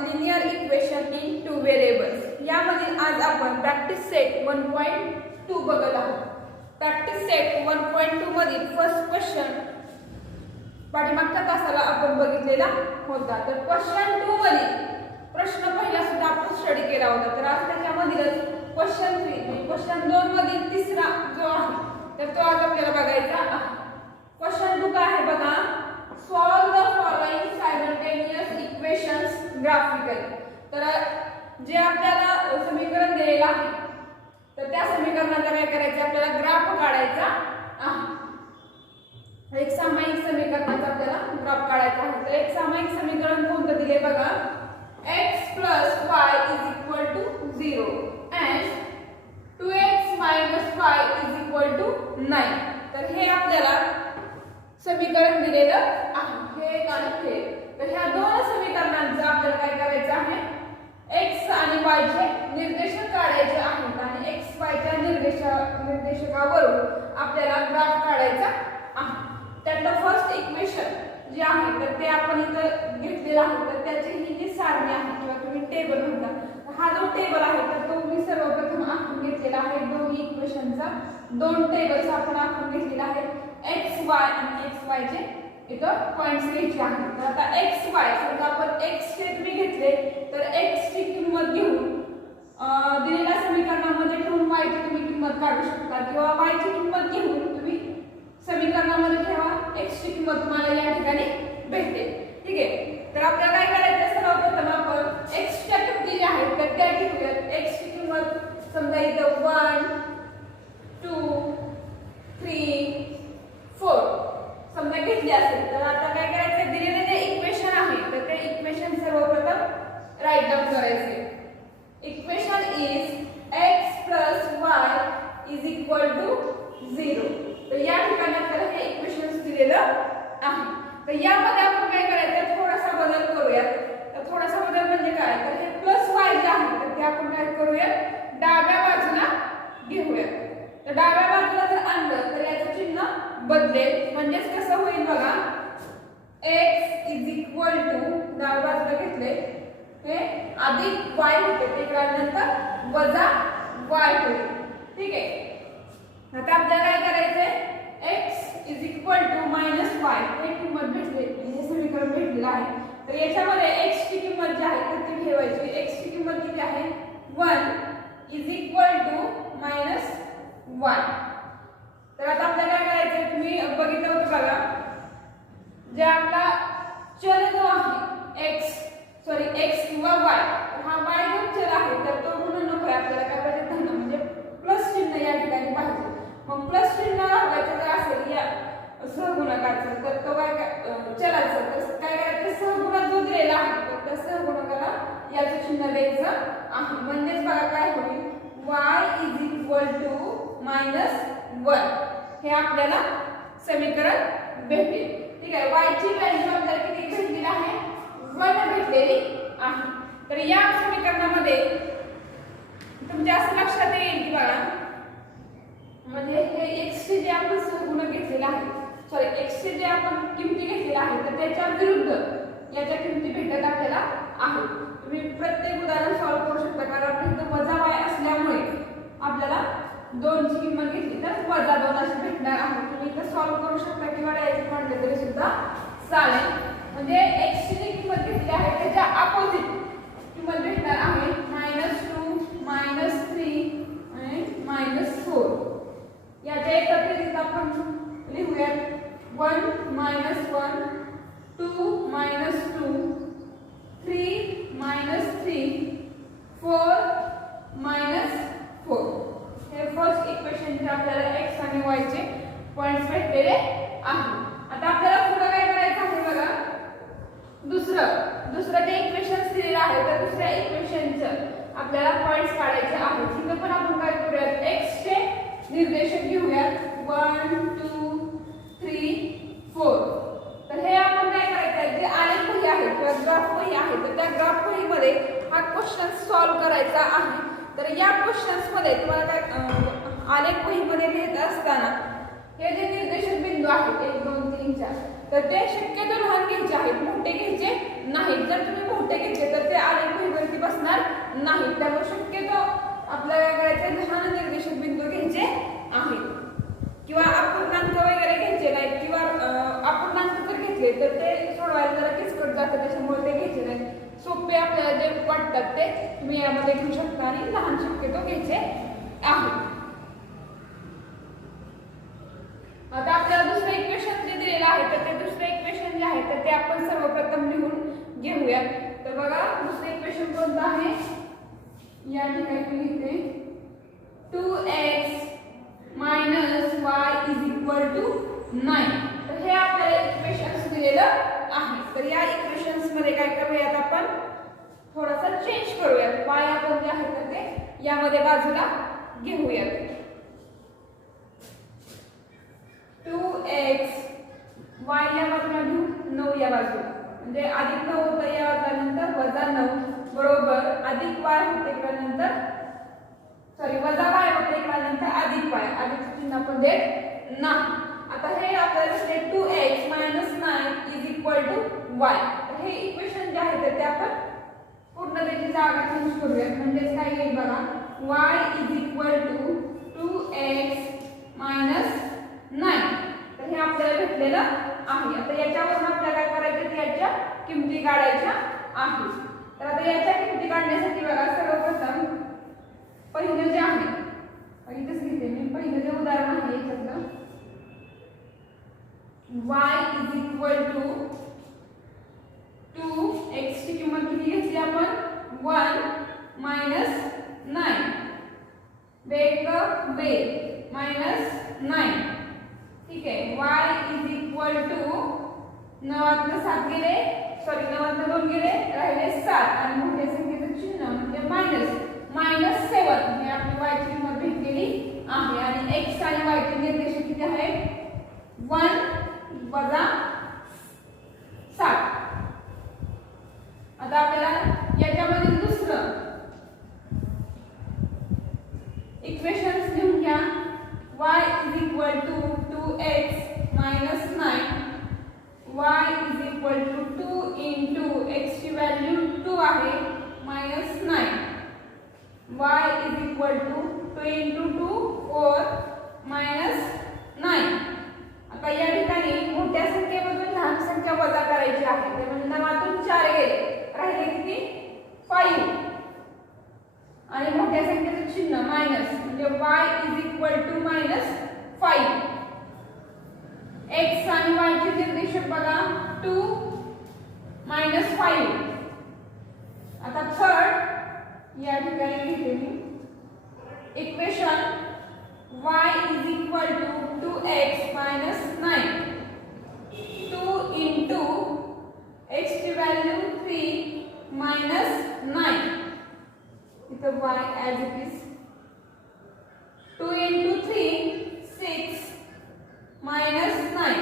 Linear equation in two variables. यामधील आज आपण प्रॅक्टिस सेट 1.2 बघत आहोत. प्रॅक्टिस सेट 1.2 मधील फर्स्ट क्वेश्चन पाठीमागच्या तासाला आपण बघितलेला होता. तर क्वेश्चन 2 मधील प्रश्न पहिला सुद्धा आपण स्टडी केला होता. तर आज त्याच्यामधीलच क्वेश्चन 3 क्वेश्चन 2 मधील तिसरा जो आहे तर तो आज आपल्याला बघायचा आहे. क्वेश्चन 2 काय आहे बघा. Solve the following simultaneous equations graphically. तर जे आपल्याला समीकरण दिलेलं आहे तर त्या समीकरणाचा काय करायचं आपल्याला ग्राफ काढायचा आहे. एक सामायिक समीकरणाचा आपल्याला ग्राफ काढायचा आहे. तर एक सामायिक समीकरण कोणतं दिले बघा. x + y = 0 and 2x - y = 9. तर हे आपल्याला समीकरण दिलेलं आहे. हे एक आणि हे. तर ह्या दोन समीकरणांचं आपल्याला काय करायचं आहे. x आणि y चे निर्देशक काढायचे आहेत आणि x y च्या निर्देशकावरून आपल्याला ग्राफ काढायचा आहे. त्यातलं फर्स्ट इक्वेशन जे आहे तर ते आपण इथं घेतलेलं आहे. तर त्याची ही जी सारणी आहे किंवा तुम्ही टेबल म्हणता हा जो टेबल आहे तर तो मी सर्वप्रथम आखून घेतलेला आहे. दोन्ही इक्वेशनचा दोन टेबल्स आपण आखून घेतलेला आहे. x y आणि x y चे इथं पॉइंट्स घ्यायचे आहेत. तर आता x y समजा आपण x चे तुम्ही घेतले तर x ची किंमत घेऊन दिलेल्या समीकरणामध्ये ठेवून y ची तुम्ही किंमत काढू शकता किंवा y ची किंमत घेऊन तुम्ही समीकरणामध्ये ठेवा. x ची किंमत तुम्हाला या ठिकाणी भेटते. ठीक आहे. तर आपल्याला काय करायचं सर्वप्रथम आपण x च्या किमती ज्या आहेत तर त्या घेऊयात. x ची किंमत समजा इथं 1 2 3 4 समजा घेतली असेल तर आता काय करायचं दिलेले जे इक्वेशन आहे तर ते इक्वेशन सर्वप्रथम राईट डाऊन करायचे. Equation is x + y = 0. तर या ठिकाणी आपल्याला हे इक्वेशन दिलेलं आहे. तर यामध्ये आपण काय करायचं थोडासा बदल करूयात. तर थोडासा बदल म्हणजे काय तर हे +y जे आहे तर ते आपण काय करूयात डाव्या बाजूला घेऊयात. तर डाव्या बाजूला जर आणलं तर याचं चिन्ह बदलेल. म्हणजेच कसं होईल बघा. x = डाव्या बाजूला घेतले हे अधिक y होते ते काढल्यानंतर वजा y होईल. ठीक आहे. आता आपल्याला काय करायचंय x -y हे किंमत भेटले हे समीकरण भेटलेलं आहे. तर याच्यामध्ये x ची किंमत जी आहे तर ती ठेवायची. x ची किंमत किती आहे 1 - y. तर आता आपल्याला काय करायचंय तुम्ही बघितलं होतं बघा. जे आपला चल जो आहे x किंवा y हा y जो चल आहे तर तो म्हणून नको आपल्याला काय पाहिजे धन म्हणजे प्लस चिन्ह या ठिकाणी पाहिजे. मग प्लस चिन्ह लावायचं जर असेल या सहगुणकाचं तर तो काय चलाचं तर काय करायचं सहगुणक जो दिलेला आहे तर त्या सहगुणकाला याचं चिन्ह द्यायचं आहे. म्हणजेच बघा काय होईल y - 1 हे आपल्याला समीकरण भेटेल. ठीक आहे. y ची व्हॅल्यू आपल्याला किती भेटलेली आहे 1 भेटलेली आहे. तर या समीकरणामध्ये तुमच्या असं लक्षात येईल की बघा म्हणजे हे x चे जे आपण सहगुणक घेतलेले आहे x चे जे आपण किमती घेतलेल्या आहेत तर त्याच्या विरुद्ध याच्या किमती भेटत आपल्याला आहे. तुम्ही प्रत्येक उदाहरण सॉल्व्ह करू शकता कारण इथं वजा y असल्यामुळे आपल्याला 2 ची किंमत घेतली तर -2 अशी भेटणार आहे. तुम्ही इथं सॉल्व्ह करू शकता किंवा डायरेक्ट म्हटलं तरी सुद्धा चालेल. म्हणजे x ची जी किंमत घेतली आहे त्याच्या अपोजिट किंमत भेटणार आहे -2 -3 आणि -4. याच्या एकत्रित आपण लिहूयात 1 - 1 2 - 2 3 - 3 4 - 4. हे फर्स्ट इक्वेशनचे आपल्याला x आणि y चे पॉइंट्स भेटलेले आहेत. आता आपल्याला पुढे काय करायचं आहे बघा. दुसरं जे इक्वेशन्स दिलेलं आहे तर दुसऱ्या इक्वेशनचं आपल्याला पॉइंट्स काढायचे आहेत. तिथे पण आपण काय करूयात x चे निर्देशक घेऊयात 1 2 3 4. तर हे आपण काय करायचं जे आलेख वही आहे किंवा ग्राफ वही आहे तर त्या ग्राफ वहीमध्ये हा क्वेश्चन सॉल्व्ह करायचा आहे. तर या क्वेश्चन्स मध्ये तुम्हाला काय आलेख वहीमध्ये लिहित असताना हे जे निर्देशक बिंदू आहेत 1 2 3 4 तर ते शक्यतो लहान घ्यायचे आहेत मोठे घ्यायचे नाहीत. जर तुम्ही मोठे घेतले तर ते समान निर्देशक बिंदू घ्यायचे आहेत किंवा अपूर्णांक वगैरे घ्यायचे नाहीत किंवा अपूर्णांक जर घेतले तर ते सोडवायला जरा किचकट जातं, त्याच्यामुळे ते घ्यायचे नाहीत. सोपे आपल्याला जे वाटतात ते तुम्ही यामध्ये घेऊ शकता आणि लहान शक्यतो घ्यायचे आहे. आता आपल्याला दुसरं इक्वेशन जे दिलेलं आहे तर ते दुसरं इक्वेशन जे आहे तर ते आपण सर्वप्रथम लिहून घेऊयात. तर बघा दुसरं इक्वेशन कोणतं आहे, या ठिकाणी मी लिहिते 2x - y = 9. तर हे आपल्याला इक्वेशन्स दिलेलं आहे. तर या इक्वेशन्स मध्ये काय करूयात, आपण थोडासा चेंज करूयात. y आपण जे आहे तर ते यामध्ये बाजूला घेऊयात. 2x y या बाजूला घेऊ, 9 या बाजूला, म्हणजे अधिक 9 होतं या नंतर वजा 9 बरोबर अधिक y होते किंवा नंतर सॉरी वजा y होते किंवा नंतर अधिक y, अधिक चिन्ह आपण देत नाही. आता हे आपल्याला 2x - 9 = y. तर हे इक्वेशन जे आहे तर ते आपण पूर्ण त्याची जागा चेंज करूयात. म्हणजे काय येईल बघा, y = 2x - 9. तर हे आपल्याला भेटलेलं आहे. आता याच्यावरून आपल्याला काय करायचं, तर याच्या किमती काढायच्या आहेत. तर आता याच्या किमती काढण्यासाठी बघा सर्वप्रथम पहिलं जे आहे, इथेच घेते मी, पहिलं जे उदाहरण आहे याच्यातलं y = 2x ची किंमत किती घेतली आपण, 1 - 9 बेग -9. ठीक आहे. y = 9 7 गेले, सॉरी 9 2 गेले, राहिले 7 आणि मोठ्या संख्येचं चिन्ह म्हणजे -7. हे आपली y ची किंमत भेटलेली आहे. आणि x आणि y चे निर्देशक किती आहेत, 1 - 7. आता आपल्याला याच्यामध्ये दुसरं इक्वेशन्स लिहून घ्या. y = 2x - 9, y = 2 * x ची व्हॅल्यू 2 आहे -9, y = 2 * 2 4 -9. आता या ठिकाणी मोठ्या संख्येमधून लहान संख्या वजा करायची आहे. ते म्हणजे 9 4 गेले, राहिले किती 5 आणि मोठ्या संख्येचं चिन्ह मायनस, म्हणजे y = -5. x आणि y चे निर्देशक बघा 2 - 5. आता थर्ड या ठिकाणी लिहिते मी इक्वेशन y = 2x - 9, 2 * x ची व्हॅल्यू 3 - 9. इथं y as it is, 2 * 3 6 - 9.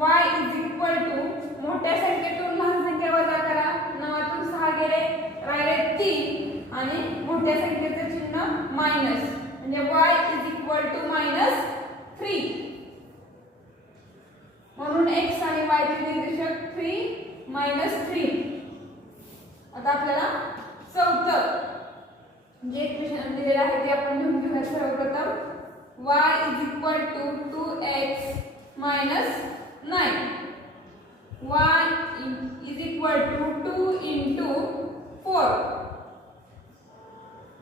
y = मोठ्या संख्येतून लहान संख्या वजा करा, 9 6 गेले, राहिले 3 आणि मोठ्या संख्येचं चिन्ह मायनस, म्हणजे y = -3. म्हणून x आणि y चे निर्देशक 3 - 3. आता आपल्याला चौथं जे इक्वेशन दिलेलं आहे ते आपण लिहून घेऊया. सर्वप्रथम y = 2x - 9, y = 2 * 4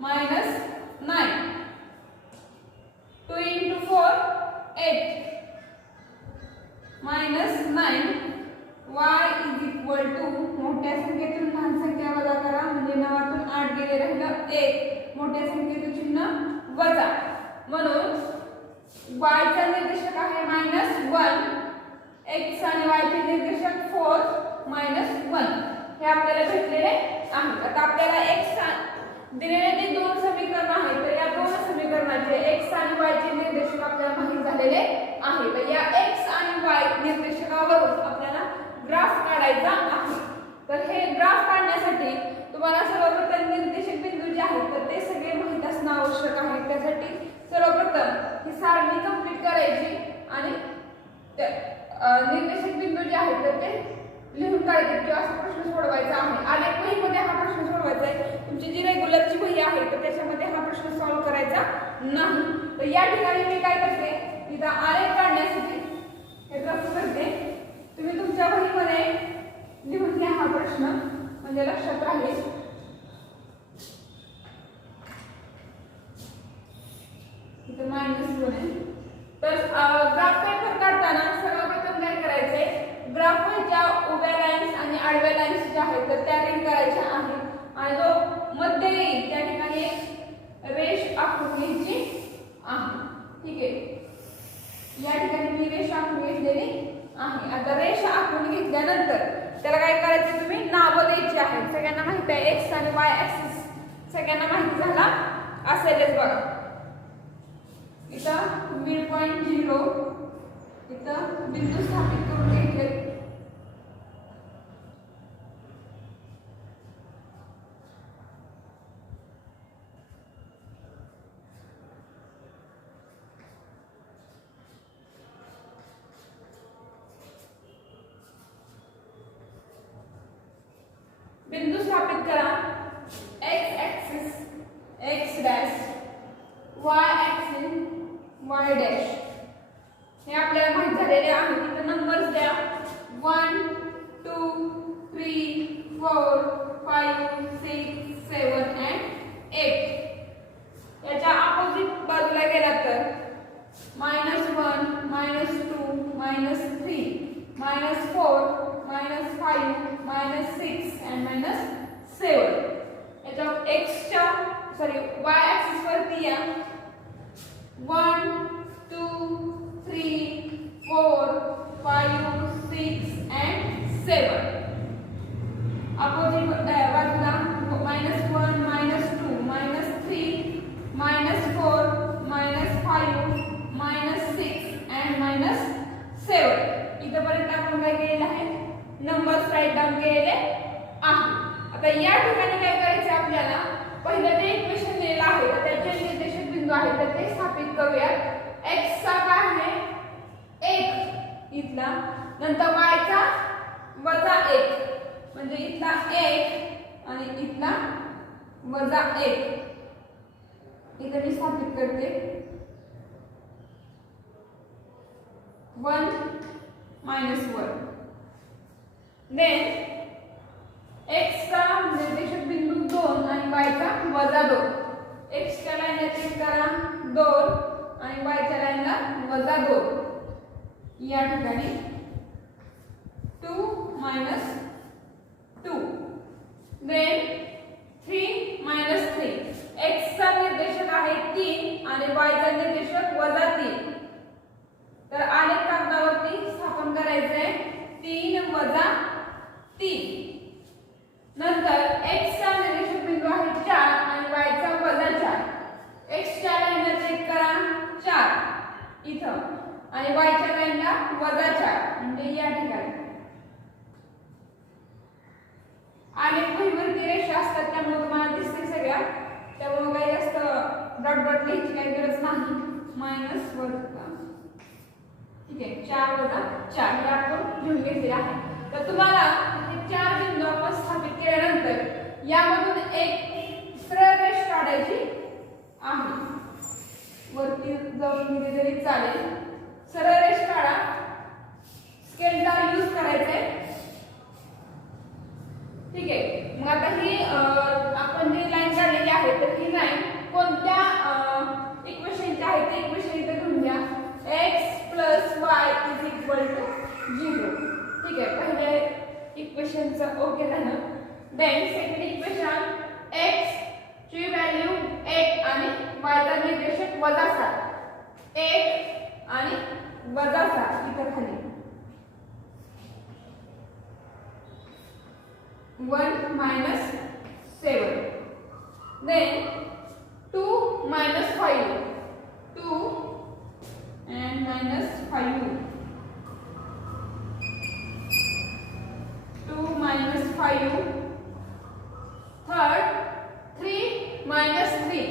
-9, 2 * 4 8 -9. y = मोठ्या संख्येतून लहान संख्या वजा करा, म्हणजे 9 8 गेले, राहिलं 1, मोठ्या संख्येचं चिन्ह वजा, म्हणून y चा निर्देशक आहे -1, x आणि y चे निर्देशक 4 - 1. हे आपल्याला भेटलेले आहे. आता आपल्याला x दिलेले जे दोन समीकरण आहेत तर या दोन समीकरणाचे x आणि y चे निर्देशक आपल्याला माहित झालेले आहे. तर या x आणि y निर्देशकावरून आपल्याला ग्राफ काढायचा आहे. तर हे ग्राफ काढण्यासाठी तुम्हाला सर्वप्रथम निर्देशक बिंदू जे आहेत तर ते सगळे माहित असणं आवश्यक आहे. त्यासाठी सर्वप्रथम ही सारणी कंप्लीट करायची आणि निर्देशक बिंदू जे आहेत तर ते लिहून काढायचे किंवा असा प्रश्न सोडवायचा आहे. आलेख वहीमध्ये हा प्रश्न सोडवायचा आहे. तुमची जी रेग्युलरची वही आहे तर त्याच्यामध्ये हा प्रश्न सॉल्व्ह करायचा नाही. तर या ठिकाणी मी काय करते, इथं आलेख काढण्यासाठी हे कसं करते, तुम्ही तुमच्या वहीमध्ये लिहून घ्या हा प्रश्न म्हणजे लक्षात राहील. इथं -1 आहे. तर ग्राफ पेपर काढताना सर्वप्रथम काय करायचंय, ग्राफच्या उभ्या लाईन्स आणि आडव्या लाईन्स ज्या आहेत तर त्या रीड करायच्या आहेत आणि जो मध्ये येईल त्या ठिकाणी एक रेष आखून घ्यायची आहे. ठीक आहे, या ठिकाणी मी रेष आखून घेतलेली आहे. आता रेष आखून घेतल्यानंतर त्याला काय करायचं, तुम्ही नावं द्यायची आहेत. सगळ्यांना माहिती आहे एक्स आणि वाय ऍक्सिस सगळ्यांना माहिती झाला असेलच बघा. इथं मिड पॉइंट 0, इथं बिंदू स्थापित करून घेतले. बिंदू स्थापित करा. X axis x dash, Y axis Y dash, हे आपल्याला माहित झालेले आहे. इथे नंबर्स द्या 1 2 3 4 5 6 7 and 8. याच्या अपोजिट बाजूला गेला तर -1 -2 -3 -4 -5 -6 and -7. याच्या एक्सच्या वाय ऍक्सिस वरती या 1 2 3 4 5 6 and 7. अपोजिट बाजूला -1 -2 -3 -4 -5 -6 and -7. इथपर्यंत आपण काय केलेलं आहे, नंबर्स राईट डाऊन केलेले आहे. आता या ठिकाणी काय करायचे आपल्याला, पहिलं जे इक्वेशन दिलेलं आहे तर त्याचे निर्देशक बिंदू आहेत तर ते स्थापित करूयात. x चा काय आहे 1 इथला, नंतर y चा -1 म्हणजे इथला 1 आणि इथला -1. इथे मी स्थापित करते 1 -1. देन x चा निर्देशक बिंदू 2 आणि y चा -2. x च्या लाईनला चेक करा 2 आणि y च्या लाईनला -2. या ठिकाणी 2 -2. देन 3 -3. x चा निर्देशक आहे 3 आणि y चा निर्देशक -3. तर आलेख कागदावरती स्थापन करायचंय 3 - 3. नंतर x चा निर्देशक बिंदू आहे 4 आणि y चा -4. x च्या लाईनला चेक करा 4 इथं आणि y च्या लाईनला -4 म्हणजे या ठिकाणी. आलेख वहीवरती रेषा असतात त्यामुळे तुम्हाला दिसते सगळ्या, त्यामुळे काही जास्त डॉट डॉट लिहायची काही गरज नाही. मायनस वजा, ठीक आहे, 4 - 4 हे आपण घेऊन घेतले आहे. तर तुम्हाला हे 4 बिंदू आपण स्थापित केल्यानंतर यामधून एक सरळ रेष काढायची आहे. वरती जाऊन लिहिले तरी चालेल. सरळ रेष काढा. स्केलचा यूज करायचा आहे. ठीक आहे, मग आता ही आपण जी लाईन काढलेली आहे तर ही लाईन कोणत्या इक्वेशनची आहे ते इक्वेशन इथे घेऊन घ्या. x + y = 0. ठीक आहे, पहिले इक्वेशनचं ओके झालं. देन सेकंड इक्वेशन x ची व्हॅल्यू 1 आणि y चा निर्देशक -7. 1 आणि -7 इथं खाली 1 - 7. Then 2 - 5. 2 and -5. 2 - 5. Third 3 - 3.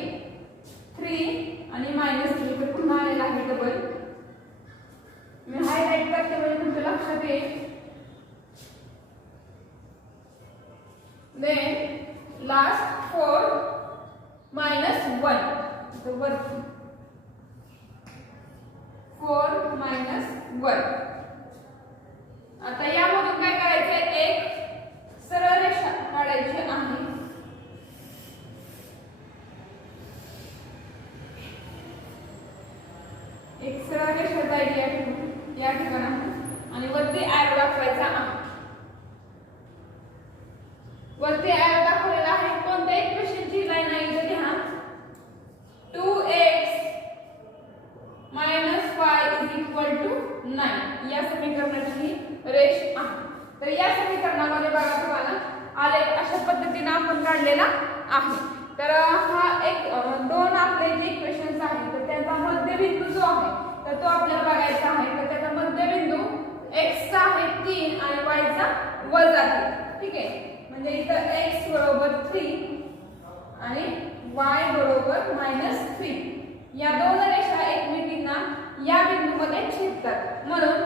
3 आणि -3 तर पुन्हा आलेला आहे डबल. मी हायलाइट करते म्हणजे तुमच्या लक्षात येईल. then last 4 minus 1. So 4 minus 1. आता यामधून काय करायचं, एक सरळ रेषा काढायची आहे. एक सरळ रेषा जायची आहे या ठिकाणी आणि वरती ॲरो दाखवायचा आहे. वरती ॲरो दाखवलेला आहे. कोणत्या इक्वेशनची लाईन आहे इथे घ्या. 2x minus 5 is equal to 9 या समीकरणाची ही रेष आहे. तर या समीकरणामध्ये बघा तुम्हाला आलेख अशा पद्धतीने आपण काढलेला आहे. तर हा एक दोन आपले जे इक्वेशन्स आहेत तर त्यांचा मध्यबिंदू जो आहे तर तो आपल्याला बघायचा आहे. तर त्याचा मध्यबिंदू x चा आहे 3 आणि y चा वजा 3. ठीक आहे, म्हणजे इथं x बरोबर 3 आणि y बरोबर -3 या दोन रेषा एकमेकींना या बिंदूमध्ये छेदतात. म्हणून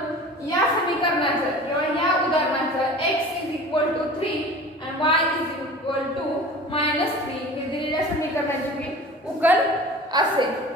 या समीकरणाचं किंवा या उदाहरणाचं x is equal to 3 and y is equal to -3 हे दिलेल्या समीकरणाची उकल असेल.